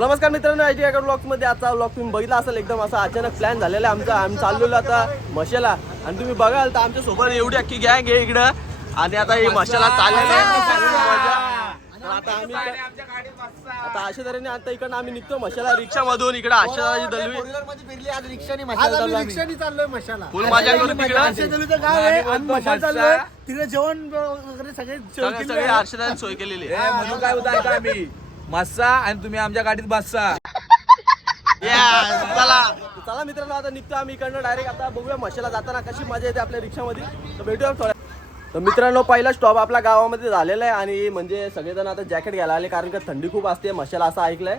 तर नमस्कार मित्रांनो, आयटी ब्लॉग्स मध्ये आजचा ब्लॉग तुम्ही बघितला असेल. एकदम असा अचानक प्लॅन झालेला आहे आमचा. आम्ही चाललेलो आता मशाला आणि तुम्ही बघाल तर आमच्या सोबत एवढी अख्खी गँग आहे इकडं आणि आता ही मशाला चाललेली आहे. आता अशा तऱ्हेने आता इकडनं आम्ही निघतो मशाला रिक्षा मधून. इकडे आशाची दलवी रिक्षाने चाललोय मशाला. फुल मजा करून तिकडे जेवण वगैरे सगळे आरशादाने सोय केलेली आहे. म्हणून काय होतं का आम्ही मस्सा आणि तुम्ही आमच्या गाडीत बससा. चला मित्रांनो, आता निघतो आम्ही इकडनं डायरेक्ट. आता बघूया मशाला जाताना कशी मजा येते आपल्या रिक्षामध्ये. तर भेटूया थोड्या. तर मित्रांनो, पहिला स्टॉप आपल्या गावामध्ये झालेला आहे आणि म्हणजे सगळेजण आता जॅकेट घ्यायला आले कारण का थंडी खूप असते मशाला असं ऐकलंय.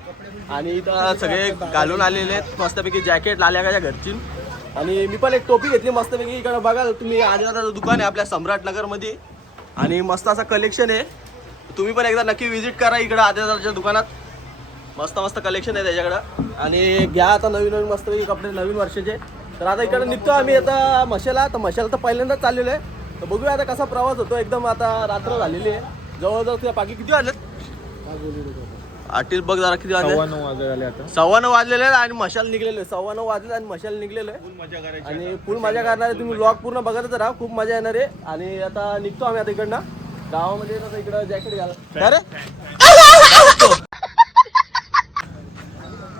आणि इथं सगळे घालून आलेले आहेत मस्तपैकी जॅकेट लाल्या का घरची. आणि मी पण एक टोपी घेतली मस्तपैकी. इकडे बघाल तुम्ही आदिनाथाचं दुकान आहे आपल्या सम्राटनगरमध्ये आणि मस्त असं कलेक्शन आहे. तुम्ही पण एकदा नक्की व्हिजिट करा इकडं आदिनाथाच्या दुकानात. मस्त मस्त कलेक्शन आहे त्याच्याकडं आणि घ्या आता नवीन नवीन मस्तपैकी कपडे नवीन वर्षाचे. तर आता इकडे निघतो आम्ही आता मशाला. तर मशाला तर पहिल्यांदाच चाललेलो आहे. तर बघूया आता कसा प्रवास होतो. एकदम आता रात्र झालेली आहे जवळजवळ. तुझ्या बाकी किती वाजलेत? आर्टिस्ट बघ जरा किती वाजले. 9:15 वाजलेले आहेत आणि मशाल निघलेले. 9:15 वाजले आणि मशाल निघलेलं आहे आणि फुल मजा करणार आहे. तुम्ही व्लॉग पूर्ण बघतच राहा, खूप मजा येणार आहे. आणि आता निघतो आम्ही आता इकडनं गावामध्ये. आता इकडं जॅकेट घाला अरे.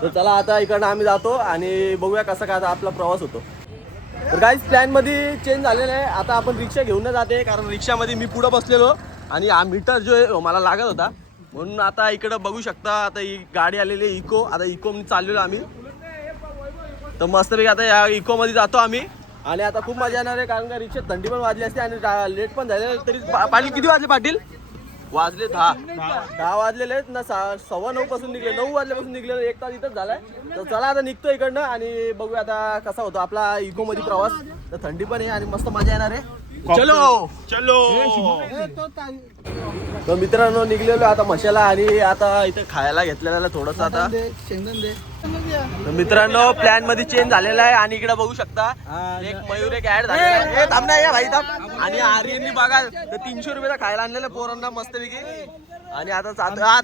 तर चला आता इकडनं आम्ही जातो आणि बघूया कसा काय आपला प्रवास होतो. तर गाईज प्लॅन मध्ये चेंज झालेलं आहे. आता आपण रिक्षा घेऊन जाते कारण रिक्षामध्ये मी पुढं बसलेलो आणि हा मीटर जो आहे मला लागत होता म्हणून. आता इकडं बघू शकता आता ही गाडी आलेली आहे इको. आता इको मध्ये चाललेलो आम्ही. तर मस्तपैकी आता या इको मध्ये जातो आम्ही आणि आता खूप मजा येणार आहे कारण का रिक्षात थंडी पण वाजली असते आणि लेट पण झाले. तरी पाटील किती वाजले? पाटील वाजले 10 वाजलेले आहेत ना. 9:15 पासून निघले. 9 वाजल्यापासून निघलेलं. 1 तास इथंच झालाय. तर चला आता निघतो इकडनं आणि बघूया आता कसा होतो आपला इको मध्ये प्रवास. तर थंडी पण आहे आणि मस्त मजा येणार आहे. चलो चलो. तर मित्रांनो निघलेलो आता मशाला आणि आता इथं खायला घेतलेलं थोडस. आता तर मित्रांनो प्लॅन मध्ये चेंज झालेला आहे आणि इकडे बघू शकता एक मयूर एक ऍड झालेला आहे. थांब ना या भाई थांब. आणि आर्यननी बघा तर 300 रुपयाचा खायला आणलेलं पोरांना मस्तपैकी. आणि आता थांब ना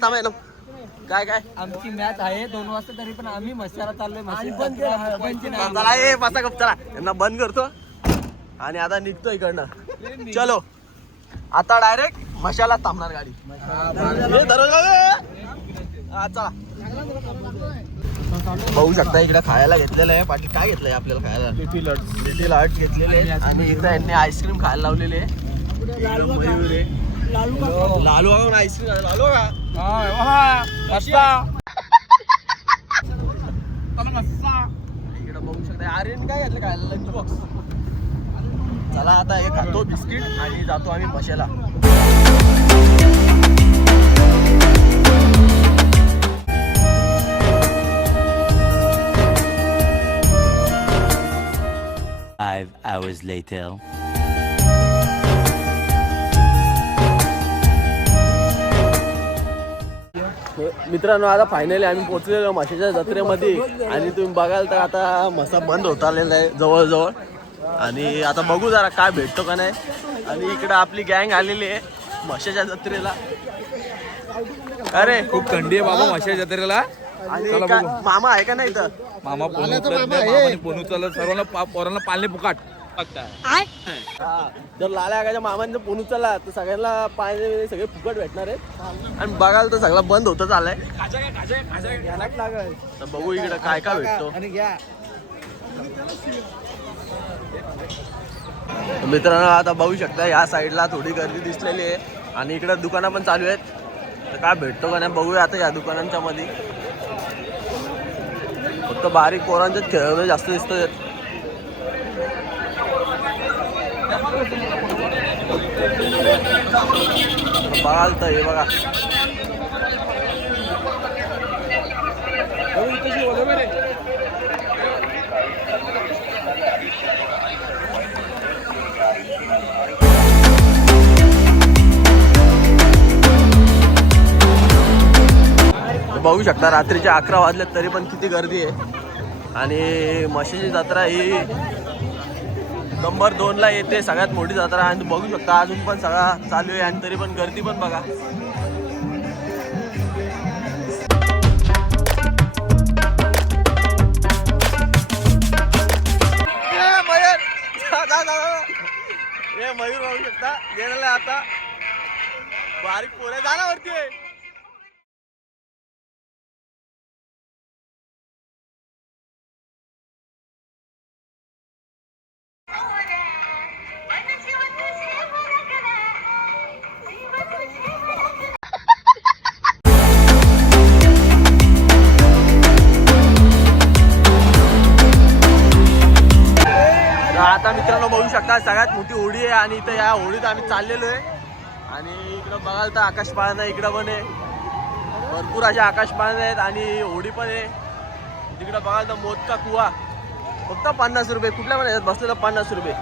काय काय आमची मॅच आहे 2 वाजता तरी पण आम्ही मशाला चाललोय. चला ये बसा गप. चला यांना बंद करतो आणि आता निघतो इकडनं. चलो आता डायरेक्ट मशाला थांबणार गाडी. चला बघू शकता इकडे खायला घेतलेलं आहे. पाटील काय घेतलंय आपल्याला खायला? लिटिल हट घेतलेले आहे आणि इकडे यांनी आईस्क्रीम खायला लावलेले आहे. लालू आईस्क्रीम लालू का इकडे बघू शकता. आर्यन काय घेतलं खायला? Lunch box. चला आता हे खातो बिस्किट आणि जातो आम्ही मशाला. hours later. मित्रांनो आता फायनली आम्ही पोहोचलेलो म्हशीच्या जत्रेमध्ये आणि तुम्ही बघाल तर आता मसा बंद होत आलेला आहे जवळजवळ. आणि आता बघू जरा काय भेटतो का नाही. आणि इकडं आपली गँग आलेली आहे म्हशीच्या जत्रेला. अरे खूप थंडी आहे बाबा मशा जत्रेला. आणि मामा आहे का नाही इथं? मामा फोन उचलत सर्वांना पोरांना पालने फुकाट. जर लाल्या आगाच्या मामांचा फोन उचलला तर सगळ्यांना पाणी सगळे फुकट भेटणार आहे. आणि बघाल तर सगळं बंद होतं चाललंय. तर बघू इकडं काय काय भेटतो. मित्रांनो आता बघू शकता या साईडला थोडी गर्दी दिसलेली आहे आणि इकडे दुकानं पण चालू आहेत. तर काय भेटतो का नाही बघूया आता या दुकानांच्या मध्ये. फक्त बारीक पोरांचे खेळ जास्त दिसतोय. बघाल तर हे बघा बघू शकता रात्रीचे 11 वाजले तरी पण किती गर्दी आहे. आणि म्हशीची जत्रा ही नंबर 2ला येते सगळ्यात मोठी जत्रा. आणि बघू शकता अजून पण सगळा चालू आहे आणि तरी पण गर्दी पण बघा. हे मयूर बघू शकता गेलेलं आहे आता बारीक पोरे जाणार वरती आता मित्रांनो बघू शकता सगळ्यात मोठी होडी आहे आणि इथं या होडीत आम्ही चाललेलो आहे आणि इकडं बघाल तर आकाश पाळणा इकडं पण आहे भरपूर अशा आकाश पाळणे आहेत आणि होडी पण आहे तिकडं बघाल तर मोदका कुवा फक्त 50 रुपये कुठल्या पण ह्याच्यात बसलेलं 50 रुपये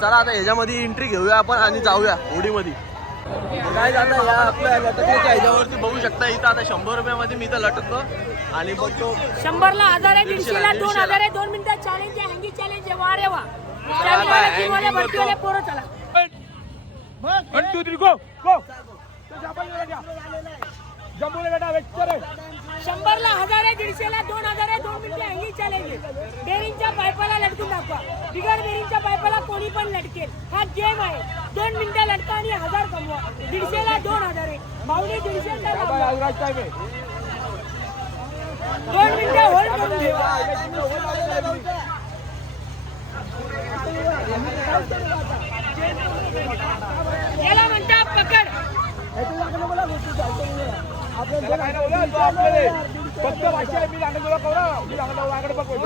चला आता ह्याच्यामध्ये एंट्री घेऊया आपण आणि जाऊया होडीमध्ये काय आता या आपल्या लटकण्याच्या ह्याच्यावरती बघू शकता इथं आता 100 रुपयामध्ये मी इथं लटकतो आणि बघतो 100ला 1000 आहे 150ला 2000 आहे 2 मिनिटात चॅलेंज आहे हँगी चॅलेंज आहे वा रे वा स्टॅमिना भरतीवाले पोरं चला 1 2 3 गो गो जम्बोले बेटा वेक्टर 100ला 1000 आहे 150ला 2000 आहे 2 मिनिटं हँगी चॅलेंज आहे बेरिंगच्या पाईपाला लटकून दाखवा बिगर बेरिंगच्या पाईपाला कोणी पण लटकेल हा गेम आहे 2 मिनिटं लटका आणि 1000 कमवा 150ला 2000 आहे भाऊने 150ला 2 मिनिटं होल्ड करून ठेवा याला म्हणतात पकड फक्त भाषा आहे मी तुला करू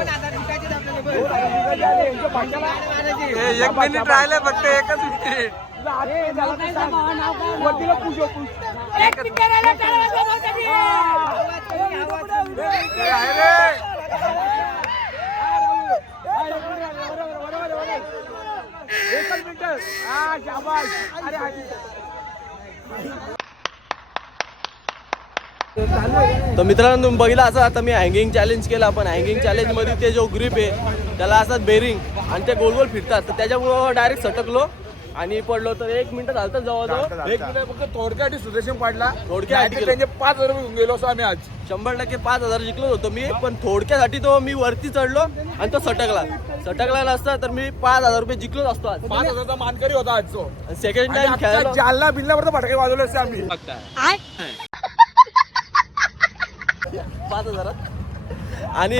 1 मिनिट राहिले फक्त 1 मिनिट एक मिनिट राहिला तर मित्रांनो तुम्ही बघितलं असं आता मी हँगिंग चॅलेंज केला पण हँगिंग चॅलेंज मध्ये ते जो ग्रिप आहे त्याला असं बेरिंग आणि ते गोल गोल फिरतात तर त्याच्यामुळं डायरेक्ट सटकलो आणि पडलो तर 1 मिनिट झालं जवळजवळ 1 मिनिट फक्त थोडक्यात सुदर्शन पाडला थोडक्यासाठी त्यांचे 5000 रुपये घेऊन गेलो असो आम्ही आज 100% 5000 जिंकलो होतो मी पण थोडक्यासाठी तो मी वरती चढलो आणि तो सटकला नसता तर मी 5000 रुपये जिंकलोच असतो आज 5000 चा मानकरी होता आजचो सेकंड टाइम खेळायला जालना बिल्ला फटाके वाजवले असते आम्ही 5000 आणि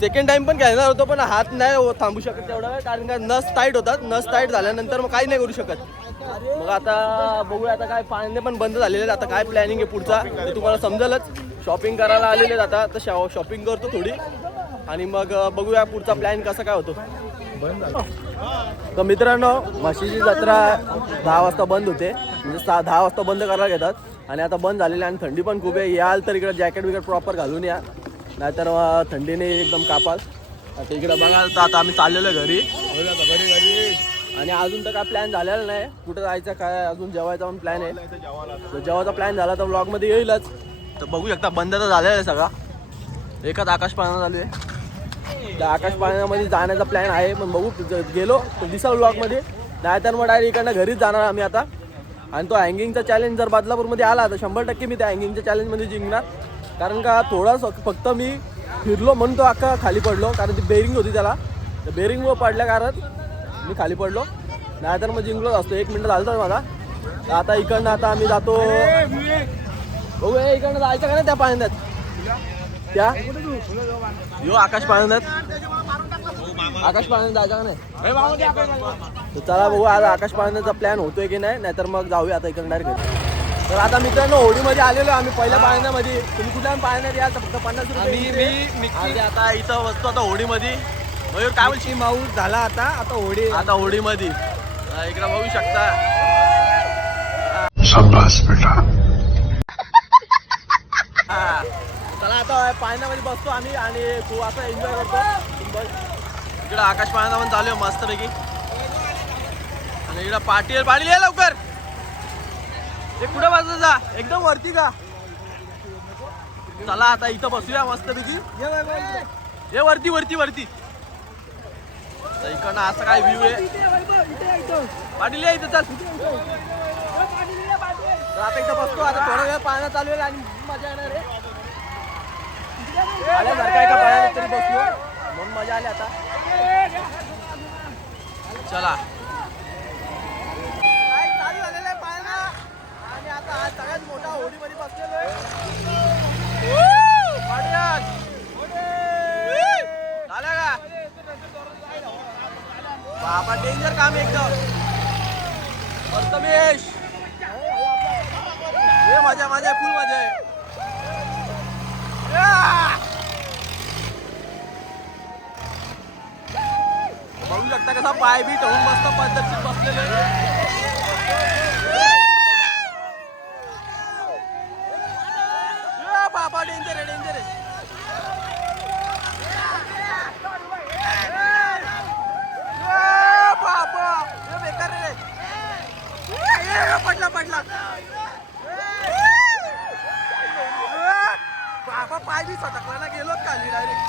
सेकंड टाइम पण खेळणार होतो पण हात नाही थांबू शकत तेवढा वेळ कारण का नस टाईट होतात नस टाईट झाल्यानंतर मग काही नाही करू शकत मग आता बघूया आता काय पाणी पण बंद झालेले आता काय प्लॅनिंग आहे पुढचा ते तुम्हाला समजेलच शॉपिंग करायला आलेले आता तर शॉपिंग करतो थोडी आणि मग बघूया पुढचा प्लॅन कसा काय होतो तर मित्रांनो म्हशीची जत्रा 10 वाजता बंद होते म्हणजे 10 वाजता बंद करायला घेतात आणि आता बंद झालेली आणि थंडी पण खूप आहे याल तर इकडे जॅकेट बिकेट प्रॉपर घालून या नाहीतर थंडीने एकदम कापाल आता इकडे बघाल तर आता आम्ही चाललेलो घरी आणि अजून तर काय प्लॅन झालेला नाही कुठं जायचं काय अजून जेवायचा पण प्लॅन आहे तर जेवायचा प्लॅन झाला तर व्लॉगमध्ये येईलच तर बघू शकता बंद तर झालेला आहे सगळा एकच आकाश पाळणा चालू आहे त्या आकाश पाळण्यामध्ये जाण्याचा प्लॅन आहे पण बघू गेलो तर दिसाल व्लॉगमध्ये नाहीतर मग डायरेक्ट इकडनं घरीच जाणार आम्ही आता आणि तो हँगिंगचा चॅलेंज जर बदलापूरमध्ये आला तर 100% मी त्या हँगिंगच्या चॅलेंजमध्ये जिंकणार कारण का थोडासा फक्त मी फिरलो म्हणून तो अख्खा खाली पडलो कारण ती बेरिंग होती त्याला तर बेरिंगवर पडल्या कारण मी खाली पडलो नाहीतर मग जिंकलोच असतो 1 मिनिट झालं तर मला तर आता इकडनं आता आम्ही जातो बघूया इकडनं जायचं का नाही त्या पाण्यात त्या यो आकाश पाण्यात आकाश पाळण्यात जायचं का नाही तर चला बघू आज आकाश पाळण्याचा प्लॅन होतोय की नाही नाहीतर मग जाऊया आता इकडे डायरेक्ट तर आता मित्रांनो होडीमध्ये आलेलो आम्ही पहिल्या पाळण्यामध्ये तुम्ही कुठल्या पाळण्यात या फक्त 50 रुपये मी आता इथं बसतो आता होडीमध्ये मयूर काय बोलशी माऊस झाला आता होडीमध्ये इकडे बघू शकता चला आता पाळण्यामध्ये बसतो आम्ही आणि खूप असं एन्जॉय करतो इकडे आकाश पाळणा पण चालू आहे मस्तपैकी आणि इकडे पाटील ये लवकर ते कुठं बसत जा एकदम वरती का चला आता इथं बसूया मस्तपैकी हे वरती इकडनं असं काय व्ह्यू आहे पाटील या इथं चल तर आता इथं बसतो आता थोडा वेळ पाळणा चालू आहे आणि मजा येणार आहे आल्यासारखा एका पाळण्यात तरी बसलो म्हणून मजा आली आता चला काय चालू झालेलं आहे पाहायला आणि आता हा सगळ्यात मोठा होडीमध्ये बसलेलो आहे झालं का बाबा डेंजर काम एकदम प्रथमेश हे मजा मजा आहे फुल मजा आहे बघू शकता कसा पाय बी ठेवून मस्त पद्धतशीर बसलेले बाबा डेंजर आहे डेंजर आहे बाबा बेकार रे पडला पडला बाबा पाय बी सटकला गेलो खाली डायरेक्ट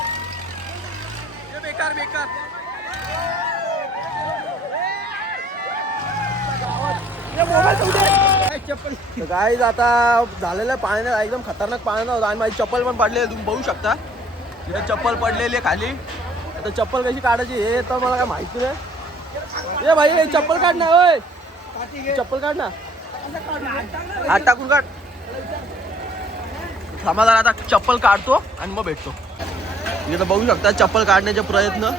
बेकार बेकार गाईज आता झालेलं पाण्यात एकदम खतरनाक पाण्यात होता आणि माझी चप्पल पण पडलेली तुम्ही बघू शकता तिथे चप्पल पडलेली आहे खाली आता चप्पल कशी काढायची हे तर मला काय माहिती नाही ए भाई हे चप्पल काढ ना ओय चप्पल काढ ना हात टाकून काढ थांबा जरा आता चप्पल काढतो आणि मग भेटतो इथं बघू शकता चप्पल काढण्याचे प्रयत्न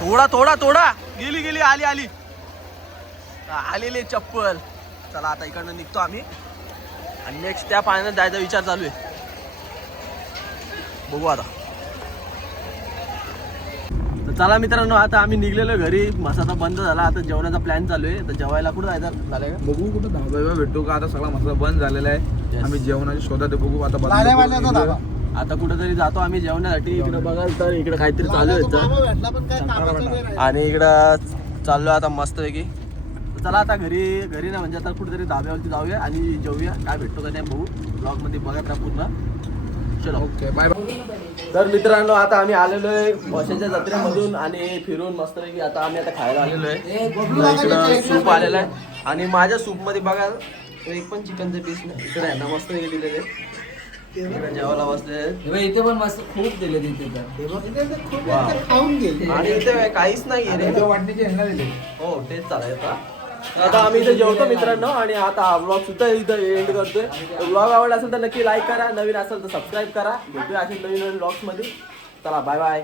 थोडा थोडा थोडा गेली गेली आली आली आलेली चप्पल चला आता इकडनं निघतो आम्ही आणि नेक्स्ट त्या पाण्यात जायचा विचार चालू आहे बघू आता तर चला मित्रांनो आता आम्ही निघलेलो घरी मसाला बंद झाला आता जेवणाचा प्लॅन चालू आहे तर जेवायला कुठं जायचं झालंय का बघू कुठं धाबा भेटतो का आता सगळा मसाला बंद झालेला आहे आम्ही जेवणाच्या शोधात बघू आता आता कुठेतरी जातो आम्ही जेवणासाठी इकडे बघाल तर इकडे काहीतरी चालू आहे आणि इकडं चाललो आता मस्तपैकी चला आता घरी ना म्हणजे आता कुठेतरी धाब्यावरती जाऊया आणि जेवूया काय भेटतो का नाही बघू ब्लॉग मध्ये बघा त्या पूर्ण चलो ओके बाय बाय तर मित्रांनो आता आम्ही आलेलो आहे वर्षाच्या जत्रेमधून आणि फिरून मस्तपैकी आता आम्ही आता खायला आलेलो आहे इकडं सूप आलेलं आहे आणि माझ्या सूप मध्ये बघा एक पण चिकनचे पीस नाही इकडे आहे ना मस्तपैकी दिलेले इकडे जेवायला बसले इथे पण मस्त खूप दिले तिथे आणि इथे काहीच नाही रे वाटणीचे ह्यांना दिले हो तेच चालायचं आता आम्ही इथे जेवतो मित्रांनो आणि आता हा ब्लॉग सुद्धा इथं एंड करतोय ब्लॉग आवडला असेल तर नक्की लाईक करा नवीन असेल तर सबस्क्राईब करा भेटूया असेल नवीन नवीन ब्लॉग्स मध्ये चला बाय बाय